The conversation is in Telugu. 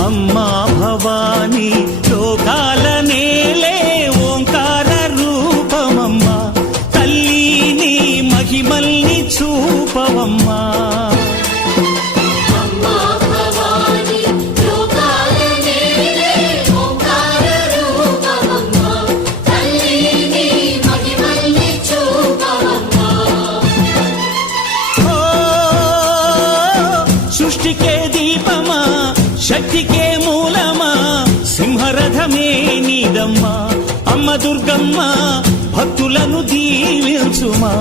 అమ్మా భవానీ లోకాల నేలే ఓంకార రూపమమ్మా తల్లి నీ మహిమల్ని చూపవమ్మా సృష్టికే దీపమా శక్తికే మూలమా సింహరథమే నీదమ్మా అమ్మ దుర్గమ్మ భక్తులను దీవించుమా